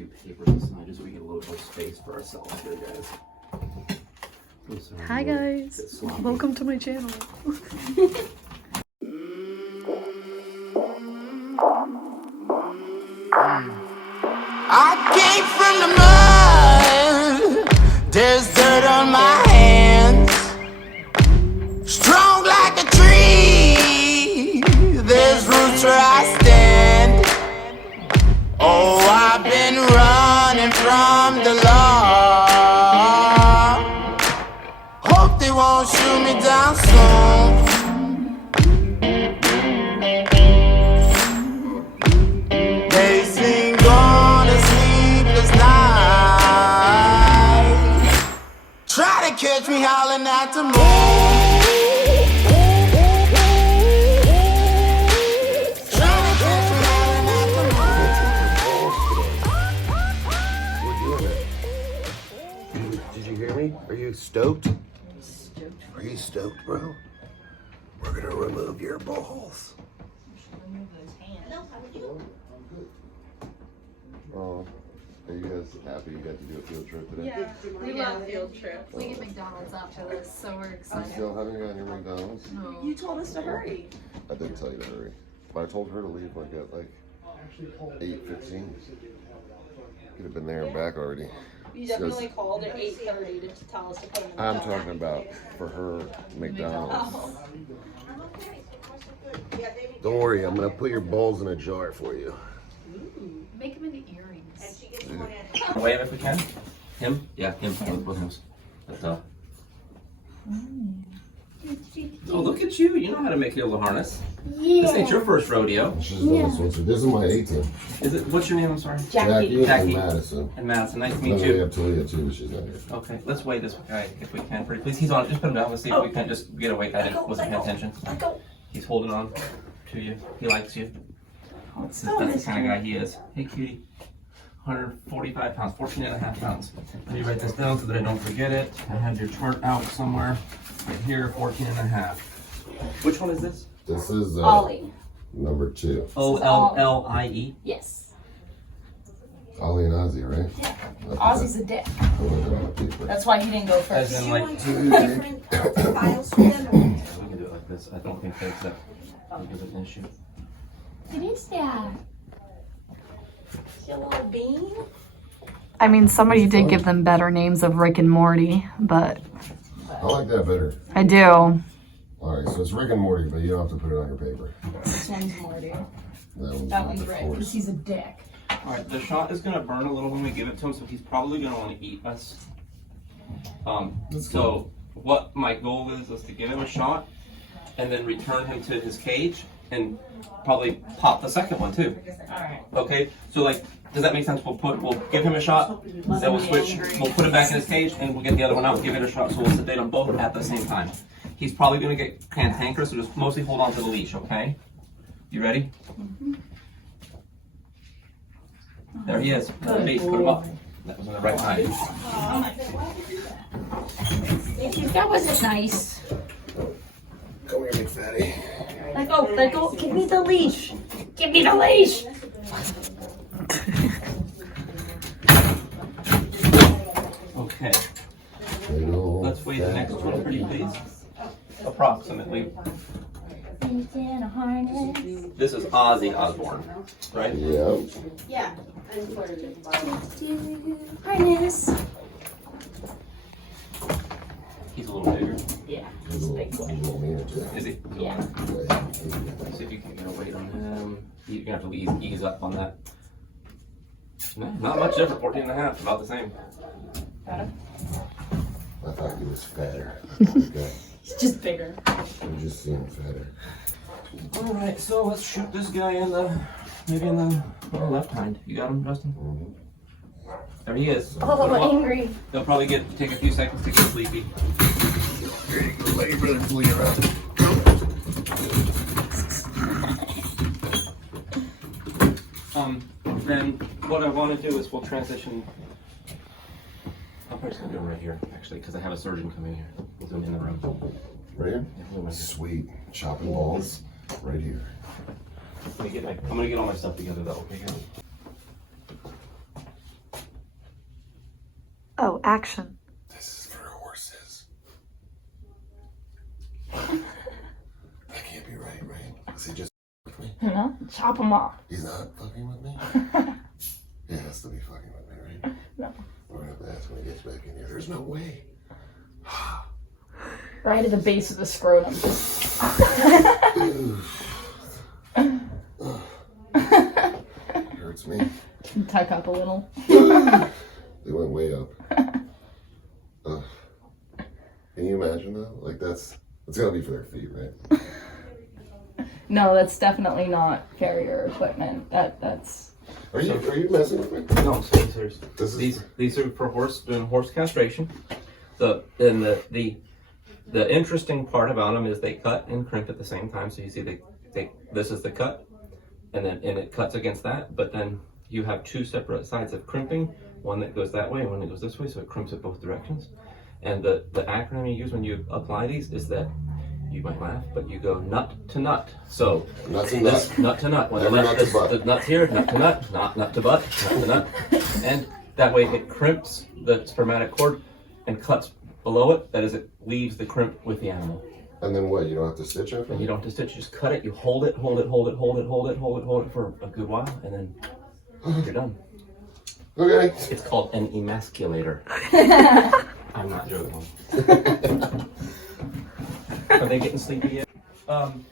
few papers to sign just so we get a little more space for ourselves here, guys. Hi guys, welcome to my channel. I came from the mud, there's dirt on my hands. Strong like a tree, there's roots where I stand. Oh, I've been running from the law. Hope they won't shoot me down soon. They sing on a sleepless night. Try to catch me howling at the moon. Try to catch me howling at the moon. Did you hear me? Are you stoked? Are you stoked, bro? We're gonna remove your balls. Oh, are you guys happy you got to do a field trip today? Yeah, we love field trips. We get McDonald's after this, so we're You excited. still haven't gotten your McDonald's? No. You told us to hurry. I did tell you to hurry, but I told her to leave like at 8:15. Could have been there and back already. You definitely called at 8:30 to tell us to put in the I'm McDonald's. talking about for her McDonald's. Oh. Don't worry, I'm gonna put your balls in a jar for you. Make them into earrings. Wave if we can. Him? Yeah, him. Both hands. Oh, look at you. You know how to make your little harness. Yeah. This ain't your first rodeo. She's done this one, so this is my 18. Is it? What's your name? I'm sorry. Jackie Jackie. and Madison. And Madison. Nice to Then meet we you. have Talia too, but she's not here. Okay, let's weigh this guy if we can. Pretty please. He's on. Just put him down. Let's see if we can just get a weight. I wasn't paying attention. He's holding on to you. He likes you. That's the kind of guy he is. Hey, cutie. 145 pounds, 14 and a half pounds. Let me write this down so that I don't forget it. I had your chart out somewhere. Right here, 14 and a half. Which one is this? This is Ollie. number 2. Ollie. Yes. Ollie and Ozzy, right? Yeah. Okay. Ozzy's a dick. I'll look it on the paper. That's why he didn't go As first. in, like, Different files for them. we can do it like this. I don't think that's an issue. What is that? Your little bean? I mean, somebody did give them better names of Rick and Morty, but I like that better. I do. Alright, so it's Rick and Morty, but you don't have to put it on your paper. This one's Morty. That That one's one's Rick, Rick. because he's a dick. Alright, the shot is gonna burn a little when we give it to him, so he's probably gonna want to eat us. So what my goal is to give him a shot and then return him to his cage and probably pop the second one too. Alright. Okay? So like, does that make sense? We'll give him a shot, then we'll switch, we'll put him back in his cage and we'll get the other one out, give it a shot, so we'll sedate them both at the same time. He's probably gonna get cantankerous, so just mostly hold on to the leash, okay? You ready? There he is. Base, put him up. That was in the right time. That wasn't nice. Come here, big fatty. Let go. Give me the leash. Give me the leash. Okay, Big ol' let's weigh the next one pretty please. Approximately. He's in a harness. This is Ozzy Osbourne, right? Yep. Yeah. Harness. He's a little bigger. Yeah. He's a little meaner too. Is he? Yeah. See if you can get a weight on him. You're gonna have to ease up on that. No, not much different, 14 and a half, about the same. I thought he was fatter. Okay. He's just bigger. You just seem fatter. All right, so let's shoot this guy maybe in the left hind. You got him, Justin? Mm-hmm. There he is. Oh, I'm angry. They'll probably take a few seconds to get sleepy. Here you go, let your brother pull you around. Then what I want to do is we'll transition. I'm probably just gonna do it right here, actually, because I have a surgeon coming here. We'll do it in the room. Right here? Yeah, we'll do it Sweet. Chopping balls. Right here. I'm gonna get all my stuff together though. Okay, Go, action. This is for horses. That can't be right, right? Is he just with me? No, chop them off. He's not fucking with me? He has to be fucking with me, right? No. We're gonna have to ask when he gets back in here. There's no way. Right at the base of the scrotum. Hurts me. Tuck up a little. They went way up. Can you imagine that? Like it's gotta be for their feet, right? No, that's definitely not farrier equipment. That's. Are you messing with me? No, I'm serious. This is These are for doing horse castration. The interesting part about them is they cut and crimp at the same time. So you see this is the cut, and it cuts against that. But then you have two separate sides of crimping, one that goes that way and one that goes this way, so it crimps at both directions. And the acronym you use when you apply these is that, you might laugh, but you go nut to nut. So nut to nut. Nut to nut. When Never nut to butt. the nut's here, nut to nut, nut to butt, nut to nut. And that way it crimps the spermatic cord and cuts below it. That is, it leaves the crimp with the animal. And then what? You don't have to stitch it? And you don't have to stitch, you just cut it, you hold it for a good while, and then you're done. Okay. It's called an emasculator. I'm not joking. Are they getting sleepy yet? Turn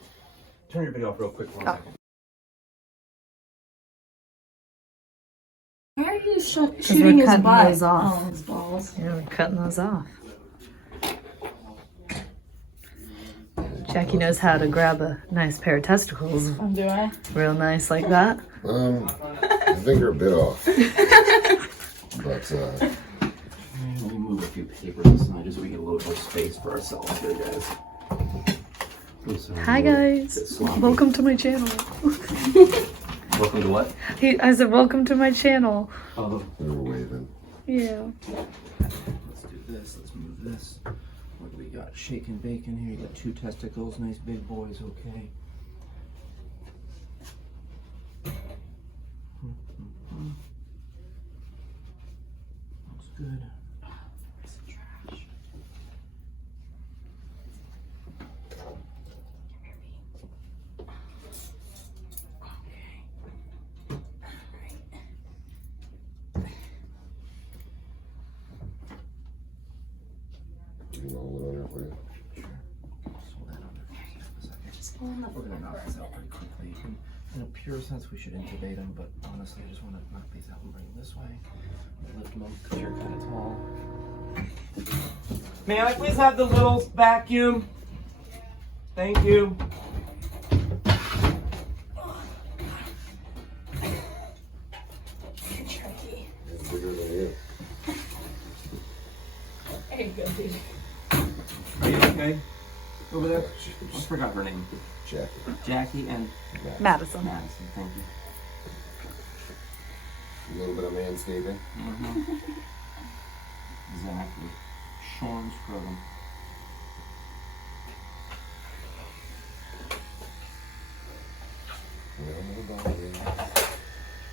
your video off real quick for 1 second. Why are you shooting we're his cutting butt? those off. Oh, his balls. Yeah, we're cutting those off. Jackie knows how to grab a nice pair of testicles. Oh, do I? Real nice like that. I think you're a bit off. But Let me move a few papers aside just so we get a little more space for ourselves here, guys. Hi guys, welcome to my channel. Welcome to what? I said welcome to my channel. Oh, we were waving. Yeah. let's do this. Let's move this. What do we got? Shake and bacon here. You got 2 testicles, nice big boys. Okay. Looks good. You can roll it under for you. We're gonna knock this out pretty quickly. In a pure sense, we should intubate him, but honestly, I just want to knock these out and bring them this way. Lift them up because you're kind of tall. May I please have the little vacuum? Thank you. It's bigger than you. Hey, good dude. Are you okay? Over there? I forgot her name. Jackie. Jackie and Madison. Madison. Thank you. A little bit of manscaping. Exactly. Shorn scrotum.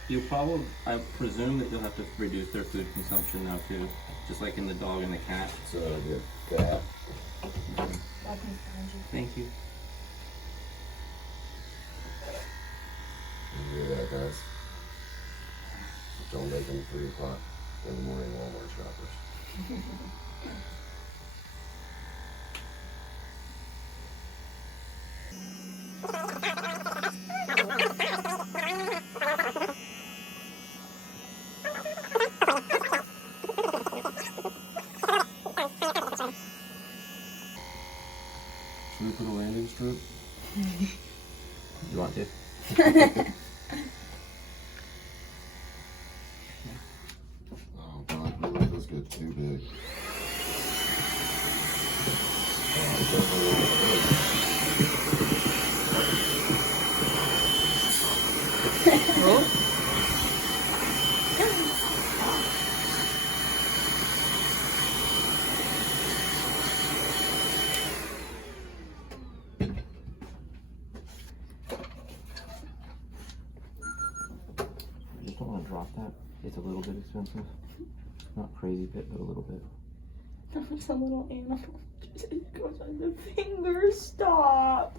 You probably, I presume that you'll have to reduce their food consumption now too, just like in the dog and the cat. So I did that. Thank you. You hear that, guys? Don't make them 3 o'clock in the morning Walmart shoppers. Should we put a landing strip? You want to? Oh god, no, let this get too big. I just don't want to drop that. It's a little bit expensive. Not crazy bit, but a little bit. It's a little animal. It goes on the finger. Stop.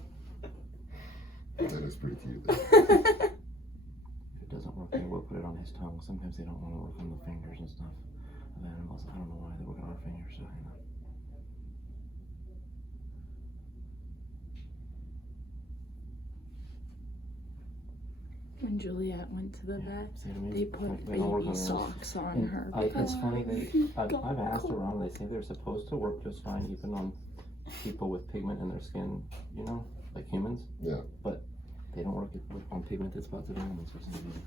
That is pretty cute. If it doesn't work, then we'll put it on his tongue. Sometimes they don't want to work on the fingers and stuff of animals. I don't know why they work on our fingers, so you know. When Juliet went to the vet, See what I mean? they put They don't work baby on theirs. socks on And her. it's funny, I've asked around, they say they're supposed to work just fine even on people with pigment in their skin, you know, like humans. Yeah. But they don't work on pigment that's spots of animals or something.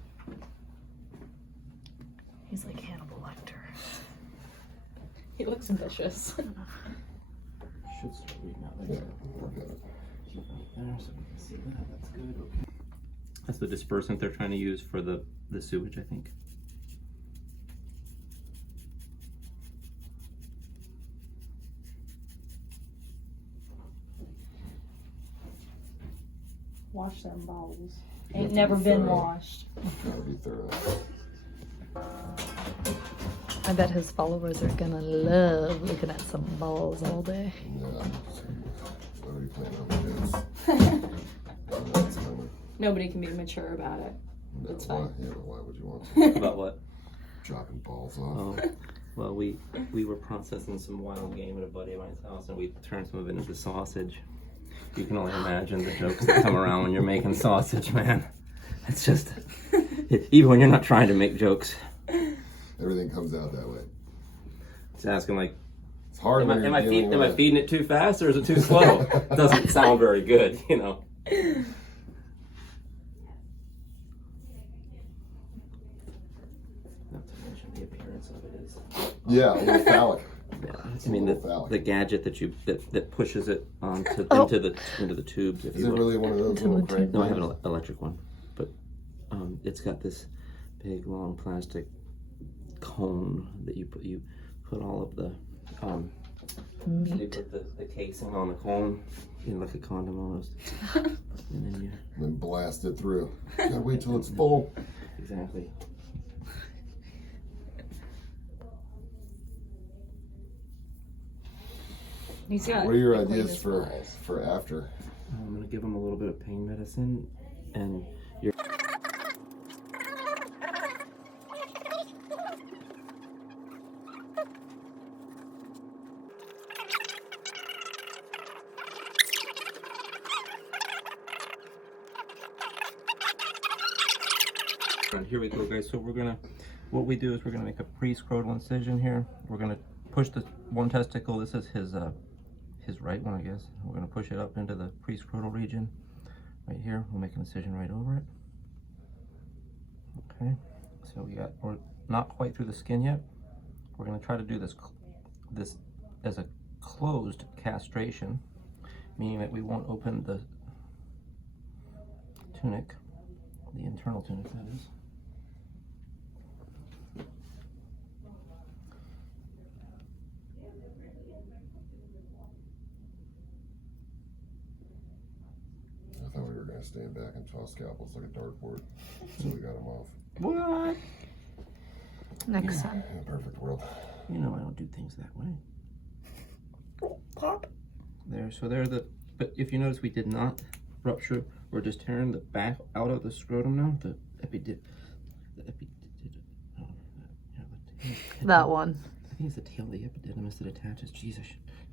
He's like Hannibal Lecter. He looks vicious. Should start reading out Yeah. there. Look at it. There, so we can see that. That's good. Okay. That's the dispersant they're trying to use for the sewage, I think. Wash them bowels. Ain't never been washed. Gotta be thorough. I bet his followers are gonna love looking at some balls all day. Yeah. What are you planning on with this? Nobody can be mature about it. No, It's why? fine. Yeah, but why would you want to? About what? Dropping balls off. Oh, well, we were processing some wild game at a buddy of mine's house, and we turned some of it into sausage. You can only imagine the jokes that come around when you're making sausage, man. It's just, even when you're not trying to make jokes. Everything comes out that way. Just asking like, It's hard. when am I you're dealing with feeding it too fast or is it too slow? It doesn't sound very good, you know. Not to mention the appearance of it is. Yeah, a little phallic. Yeah, It's I mean a little phallic. the gadget that pushes it onto into the tubes. If Is you it will. really one of those little crank? No, I have an electric one, but it's got this big long plastic cone that you put all of the you put the casing on the cone, you know, like a condom almost, and then you Then blast it through. Gotta wait till it's full. exactly. He's got What are your the ideas cleanest for balls. after? I'm gonna give them a little bit of pain medicine, and you're. Here we go, guys. So what we do is we're gonna make a pre-scrotal incision here. We're gonna push the one testicle. This is his right one, I guess. We're gonna push it up into the pre-scrotal region, right here. We'll make an incision right over it. Okay. So we're not quite through the skin yet. We're gonna try to do this as a closed castration, meaning that we won't open the tunic, the internal tunic, that is. I thought we were gonna stand back and toss scalpels like a dartboard, so we got them off. What? Next time. In a perfect world. You know I don't do things that way. Pop. There, so but if you notice we did not rupture, we're just tearing the back out of the scrotum now, the That one. I think it's the tail of the epididymis that attaches. Jeez, it's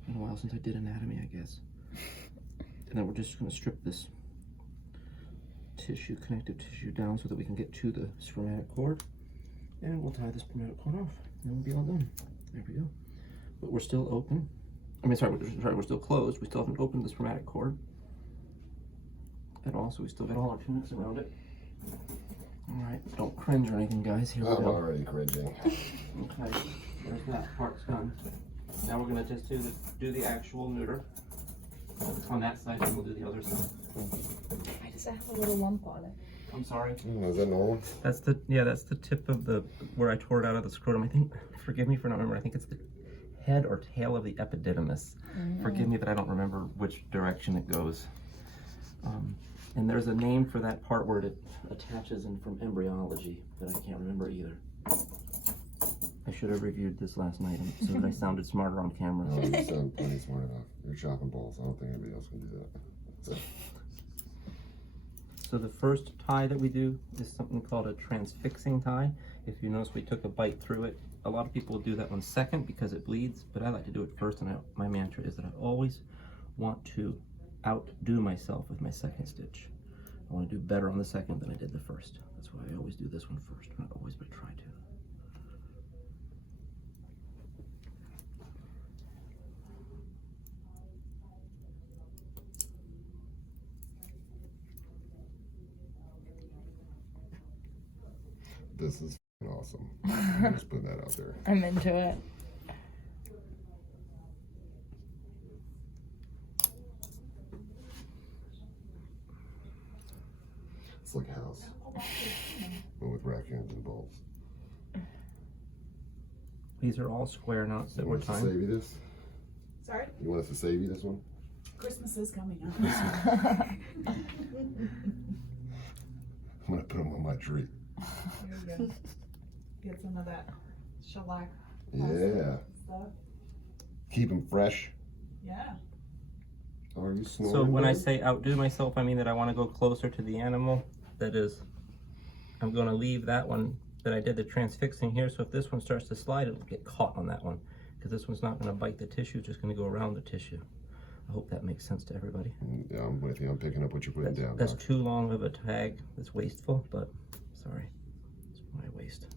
been a while since I did anatomy, I guess. And then we're just gonna strip this connective tissue down so that we can get to the spermatic cord. And we'll tie the spermatic cord off. And we'll be all done. There we go. But we're still open. We're still closed. We still haven't opened the spermatic cord at all, so we still got all our tunics around it. All right, don't cringe or anything, guys. Here we I'm go. already cringing. Okay, there's that part's done. Now we're gonna just do the actual neuter on that side, and we'll do the other side. Why does it have a little lump on it? I'm sorry. Is that normal? That's the tip of where I tore it out of the scrotum. I think, forgive me for not remembering, I think it's the head or tail of the epididymis. Forgive me that I don't remember which direction it goes. And there's a name for that part where it attaches in from embryology that I can't remember either. I should have reviewed this last night so that I sounded smarter on camera. No, you sound plenty smart enough. You're chopping balls. I don't think anybody else can do that. So the first tie that we do is something called a transfixing tie. If you notice, we took a bite through it. A lot of people do that one second because it bleeds, but I like to do it first, and my mantra is that I always want to outdo myself with my second stitch. I want to do better on the second than I did the first. That's why I always do this one first. Not always, but try to. This is awesome. I'm just putting that out there. I'm into it. It's like a house, but with raccoons and balls. These are all square knots that You we're want us to tying. save you this? Sorry? You want us to save you this one? Christmas is coming up. I'm gonna put them on my tree. There you go. Get some of that shellac Yeah. stuff. Keep them fresh. Yeah. Are you snoring? So when I bud? say outdo myself, I mean that I want to go closer to the animal. That is, I'm going to leave that one that I did the transfixing here. So if this one starts to slide, it'll get caught on that one. Because this one's not going to bite the tissue, it's just going to go around the tissue. I hope that makes sense to everybody. Yeah, I'm with you. I'm picking up what you're putting down. That's Doc. too long of a tag. It's wasteful, but sorry. It's my waste.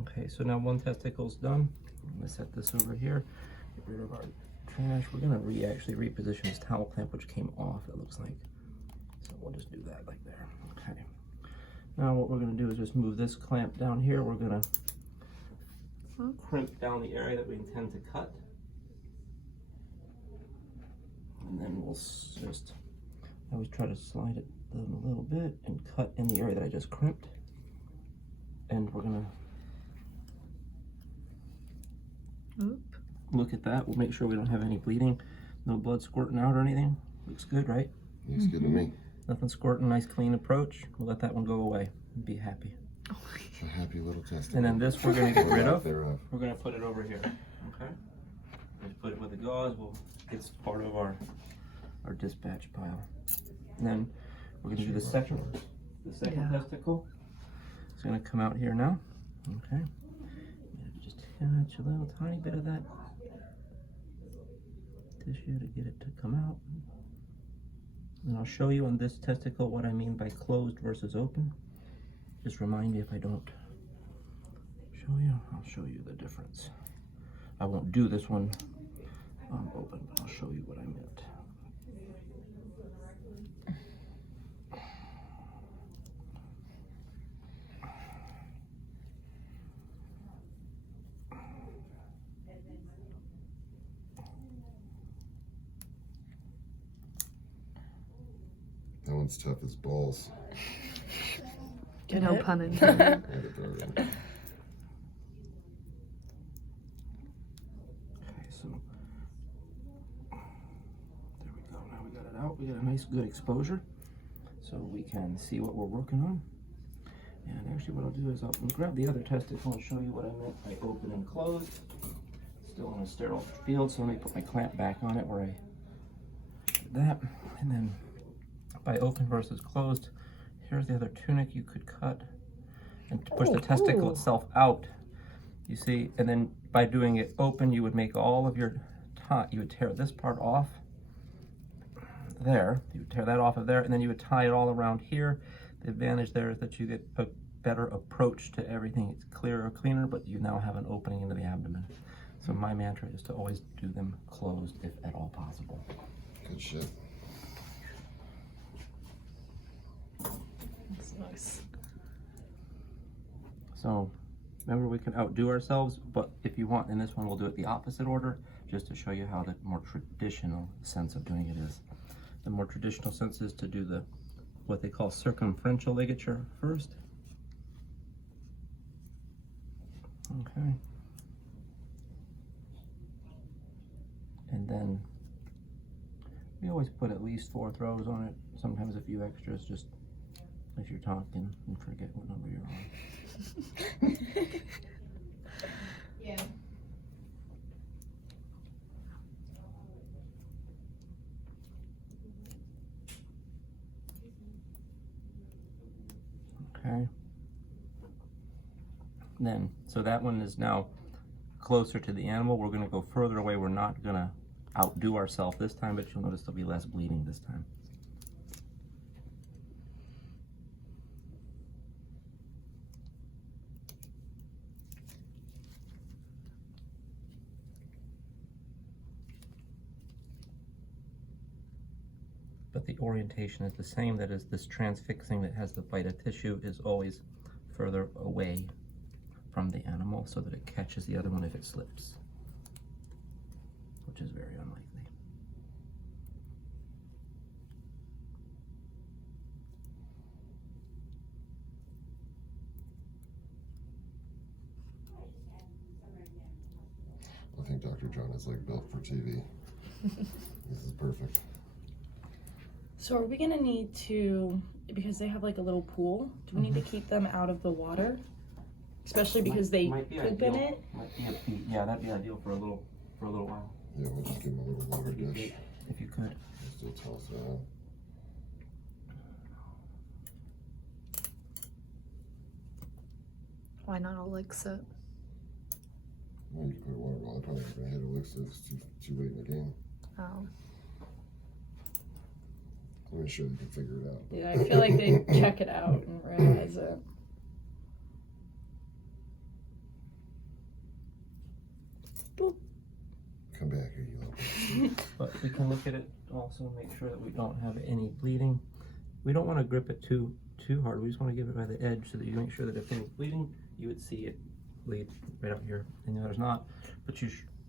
Okay, so now one testicle's done. I'm gonna set this over here. Get rid of our trash. We're gonna actually reposition this towel clamp, which came off, it looks like. So we'll just do that like there. Okay. Now what we're gonna do is just move this clamp down here. We're gonna crimp down the area that we intend to cut. And then we'll just, I always try to slide it down a little bit and cut in the area that I just crimped. And we're gonna look at that. We'll make sure we don't have any bleeding, no blood squirting out or anything. Looks good, right? Looks good to me. Nothing squirting, nice clean approach. We'll let that one go away and be happy. It's a happy little testicle. And then this we're gonna get rid of. Thereof. We're gonna put it over here, okay? Just put it with the gauze. It's part of our dispatch pile. And then we're gonna do the second testicle. It's gonna come out here now, okay? Just touch a little tiny bit of that tissue to get it to come out. And I'll show you on this testicle what I mean by closed versus open. Just remind me if I don't show you, I'll show you the difference. I won't do this one open, but I'll show you what I meant. That one's tough as balls. No pun intended. I had to throw it in. Okay, so there we go. Now we got it out. We got a nice good exposure so we can see what we're working on. And actually what I'll do is I'll grab the other testicle and show you what I meant by open and closed. Still in a sterile field, so let me put my clamp back on it where I did that. And then by open versus closed, here's the other tunic you could cut and to push the testicle itself out. You see, and then by doing it open, you would make all of your you would tear this part off there. You would tear that off of there, and then you would tie it all around here. The advantage there is that you get a better approach to everything. It's clearer, cleaner, but you now have an opening into the abdomen. So my mantra is to always do them closed if at all possible. Good shit. That's nice. So remember, we can outdo ourselves, but if you want, in this one, we'll do it the opposite order, just to show you how the more traditional sense of doing it is. The more traditional sense is to do the what they call circumferential ligature first. Okay. And then We always put at least 4 throws on it, sometimes a few extras, just if you're talking and forget what number you're on. Yeah. Okay. Then, so that one is now closer to the animal. We're gonna go further away. We're not gonna outdo ourselves this time, but you'll notice there'll be less bleeding this time. But the orientation is the same. That is, this transfixing that has the bite of tissue is always further away from the animal so that it catches the other one if it slips, which is very unlikely. I think Dr. John is like built for TV. This is perfect. So are we gonna need to, because they have like a little pool, do we need to keep them out of the water? Especially because they Might be poop ideal. in it? Yeah, that'd be ideal for a little while. Yeah, we'll just give him a little water dish. If you could. Just to toss it around. Why not Elixir? Well, you can put a water bottle. I probably not gonna hit Elixir. It's too late in the game. Oh. I'm sure they can figure it out. Yeah, I feel like they check it out and realize it. Boop. Come back here, you little. But we can look at it also, make sure that we don't have any bleeding. We don't want to grip it too hard. We just want to give it by the edge so that you make sure that if there was bleeding, you would see it bleed right out here, and the other's not. But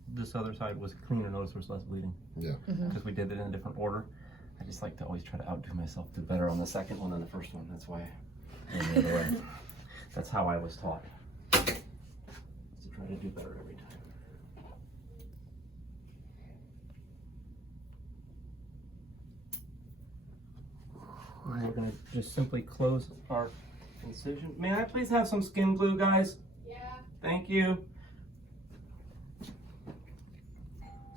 this other side was cleaner. Notice there was less bleeding. Yeah. Because we did it in a different order. I just like to always try to outdo myself, do better on the second one than the first one. That's why I went the other way. That's how I was taught. To try to do better every time. And we're gonna just simply close our incision. May I please have some skin glue, guys? Yeah. Thank you.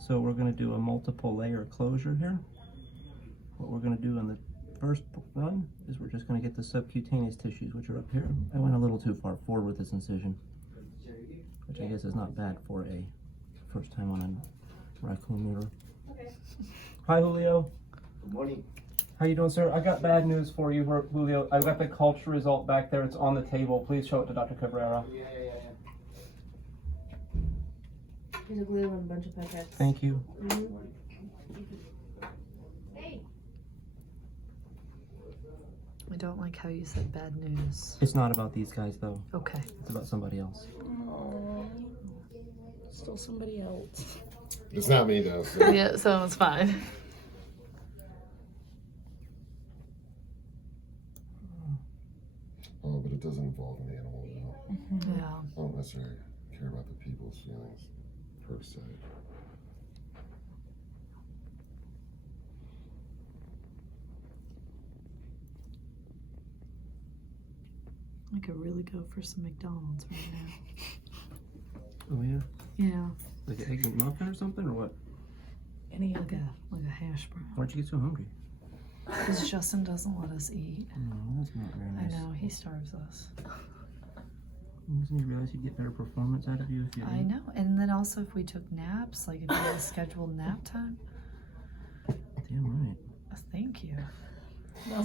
So we're gonna do a multiple layer closure here. What we're gonna do on the first run is we're just gonna get the subcutaneous tissues, which are up here. I went a little too far forward with this incision, which I guess is not bad for a first time on a raccoon neuter. Okay. Hi, Julio. Good morning. How you doing, sir? I got bad news for you, Julio. I've got the culture result back there. It's on the table. Please show it to Dr. Cabrera. Yeah. Here's a glue and a bunch of pipettes. Thank you. Hey. I don't like how you said bad news. It's not about these guys, though. Okay. It's about somebody else. Aww. Still somebody else. It's not me though. So. Yeah, so it's fine. Oh, but it doesn't involve an animal though. Yeah. I don't necessarily care about the people's feelings per se. I could really go for some McDonald's right now. Oh, yeah? Yeah. Like an egg McMuffin or something, or what? Any Like a hash brown. Why'd you get so hungry? Because Justin doesn't let us eat. No, that's not very I nice. know, he starves us. Doesn't he realize you'd get better performance out of you if you I ate? know. And then also if we took naps, like if we had a scheduled nap time. Damn right. Thank you.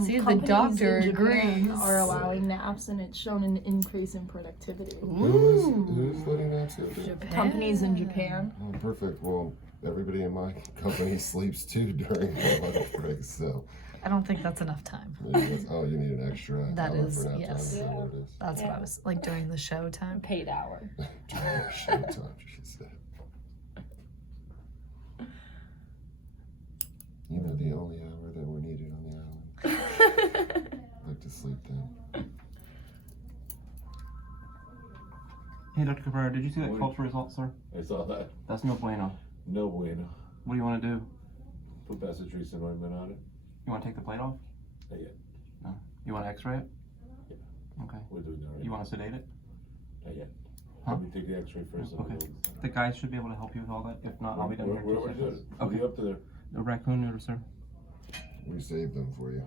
See, the doctor agrees. Are allowing naps, and it's shown an increase in productivity. Who's letting that too? Japan. Companies in Japan. Oh, perfect. Well, everybody in my company sleeps too during my lunch break, so. I don't think that's enough time. Oh, you need an extra That hour is, for nap yes. time. Is that what it is? That's what I was like during the show time. Paid hour. Showtime, she said. You know, the only hour that we're needed on the island. I like to sleep then. Hey, Dr. Cabrera, did you see that culture result, sir? I saw that. That's no bueno. No bueno. What do you want to do? Put bacitracin ointment on it. You want to take the plate off? Not yet. No. You want to X-ray it? Yeah. Okay. We're doing that right You now. want to sedate it? Not yet. Huh? Let me take the X-ray first. Okay. The guys should be able to help you with all that. If not, I'll be done here in Where 2 we seconds. good? What are you up to there? The raccoon neuter, sir. We saved them for you.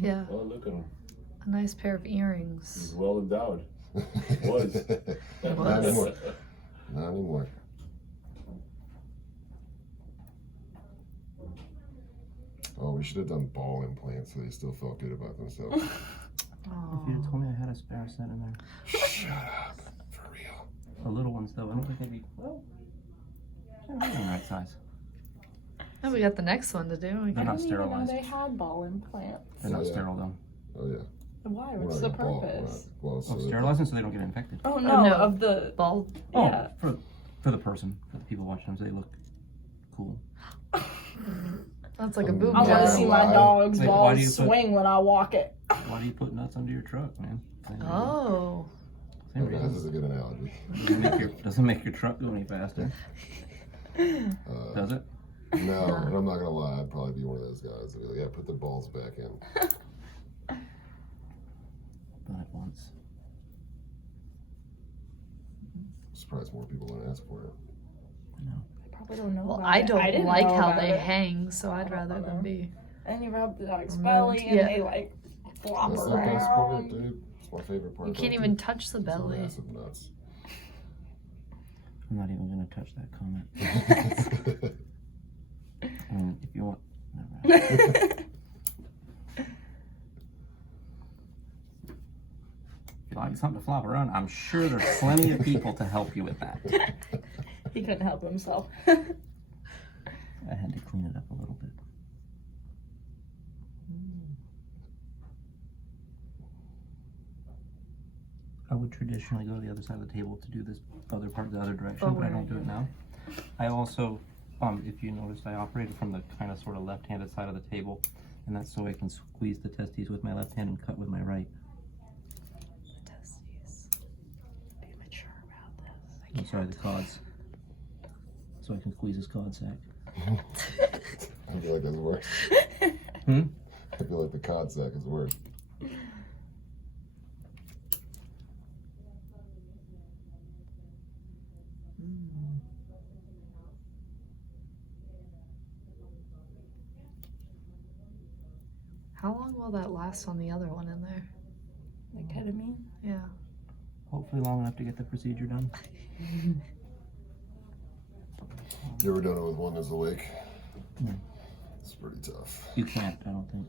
Yeah, Oh, look at him. a nice pair of He's earrings. well endowed. Was. Not anymore. Not anymore. Oh, we should have done ball implants so they still felt good about themselves. Oh. If you'd told me I had a spare set in there. Shut up. For real. The little ones, though, I don't think they'd be, well, they're really the right size. And we got the next one to do. We They're can... not I didn't even know sterilized. they had ball implants. They're not Yeah. sterile, though. Oh, yeah. Why? We're What's not the gonna ball, purpose? well, so Oh, that- sterilizing so they don't get infected. Oh no, no. of the Ball. Oh, yeah. for the person, for the people watching them, so they look cool. That's like a I boob I want to Yeah, see job. my why? dog's Like, why balls do you put- swing when I walk it. Why do you put nuts under your truck, man? Same reason. Oh. Same Okay, this reason. is a good analogy. Doesn't make your truck go any faster, does it? No, and I'm not gonna lie, I'd probably be one of those guys that be like, yeah, put the balls back in. Done it once. I'm surprised more people don't ask for it. I probably don't know. Well, about I it. don't didn't like know how about they it. hang, so I'd I don't rather them know. be. And you rub the dog's Removed, belly and yeah. they like flop That's the best part, around. dude. It's my favorite part. You can't about even it. touch the It's all belly. massive nuts. I'm not even gonna touch that comment. I mean, if you want, never mind. If you like something to flop around, I'm sure there's plenty of people to help you with that. He couldn't help himself. I had to clean it up a little bit. I would traditionally go to the other side of the table to do this other part the other direction, but I don't do it now. I also, if you noticed, I operated from the kind of sort of left-handed side of the table, and that's so I can squeeze the testes with my left hand and cut with my right. The testes. Be mature about this. I'm sorry, the cods. So I can squeeze his cod sack. I feel like that's worse. Hmm? I feel like the cod sack is worse. How long will that last on the other one in there? Like ketamine? Yeah. Hopefully long enough to get the procedure done. You ever done it with one that's awake? No. It's pretty tough. You can't, I don't think.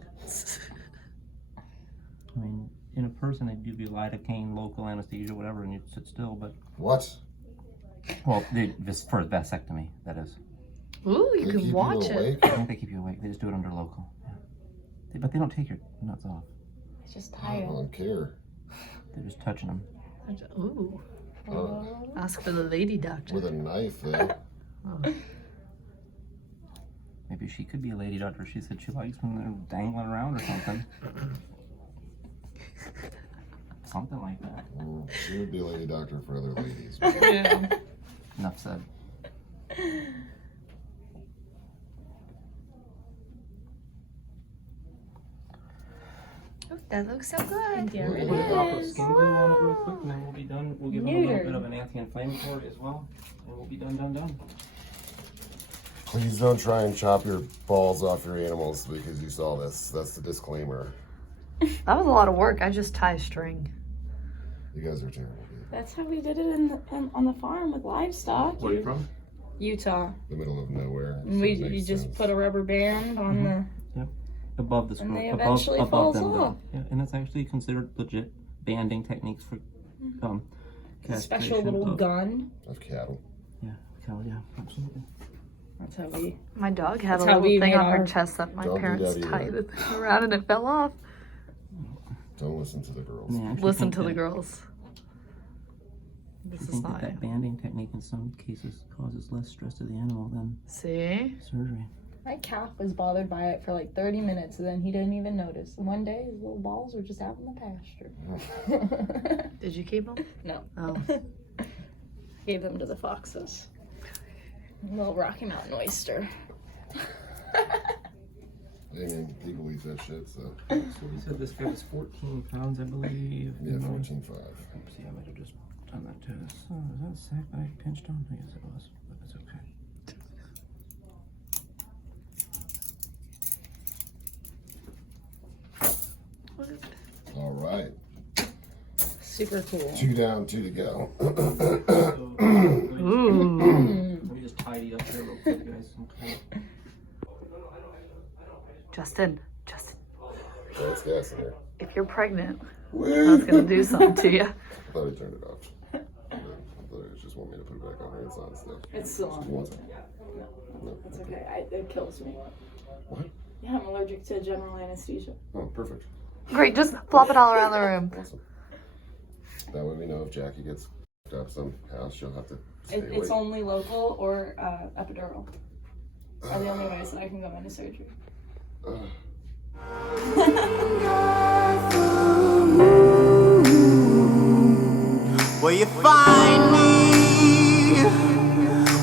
I mean, in a person, they'd give you lidocaine, local anesthesia, whatever, and you'd sit still, but... What? Well, just for a vasectomy, that is. Ooh, you They can keep watch you it. awake? I think they keep you awake. They just do it under local. Yeah. But they don't take your nuts off. It's just I tired. don't care. They're just touching them. Ooh. Uh, Ask for the lady doctor. with a knife, though. Oh. Maybe she could be a lady doctor. She said she likes when they're dangling around or something. Something like that. She would be a lady doctor for other ladies. Yeah. Enough said. Oh, that looks so good. Yeah, We're it gonna Drop a is. skin glue on it real quick and then we'll be done. We'll give them a little Neutered. bit of an anti-inflammatory as well. And we'll be done. Please don't try and chop your balls off your animals because you saw this. That's the disclaimer. That was a lot of work. I just tie a string. You guys are terrible, dude. That's how we did it on the farm with livestock. Where are you from? Utah. The middle of nowhere. And so we it makes you just sense. put a rubber band on the. Above the And they scroll, eventually above falls them. though. off. Yeah, and that's actually considered legit banding techniques for A special castration little of- gun. Of cattle. Yeah, cow, yeah, absolutely. That's how we. My dog had That's a how little we thing made on her our- chest that my Don't do parents that tied either. it around and it fell off. Don't listen to the girls. And they actually Listen think to the that- girls. I This is think not. that banding technique in some cases causes less stress to the animal than See? surgery. My calf was bothered by it for like 30 minutes and then he didn't even notice. And one day his little balls were just out in the pasture. Did you keep them? No. Oh. Gave them to the foxes. Little Rocky Mountain oyster. And people eat that shit, so. You said this guy was 14 pounds, I believe. Yeah, 14.5. Oops, yeah, I might have just done that to this. Oh, is that a sack that I pinched on? Yes, it was, but it's okay. All right. Super cool. 2 down, 2 to go. Ooh. Let me just tidy up here real quick, guys. Okay. Justin, Let's gas in there. if you're pregnant, Woo! that's gonna do something to you. I thought he turned it off. I thought he just wanted me to put it back on there. It's on still. It's still on. Wants it. No. That's okay. It kills me. What? Yeah, I'm allergic to general anesthesia. Oh, perfect. Great, just flop it all around the room. Awesome. That way we know if Jackie gets up somehow, she'll have to stay awake. It's only local or epidural. Are the only ways that I can go into surgery. Will you find me?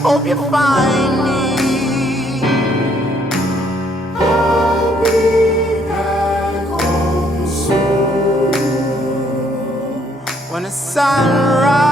Hope you find me. I'll be back home soon. When the sun rises.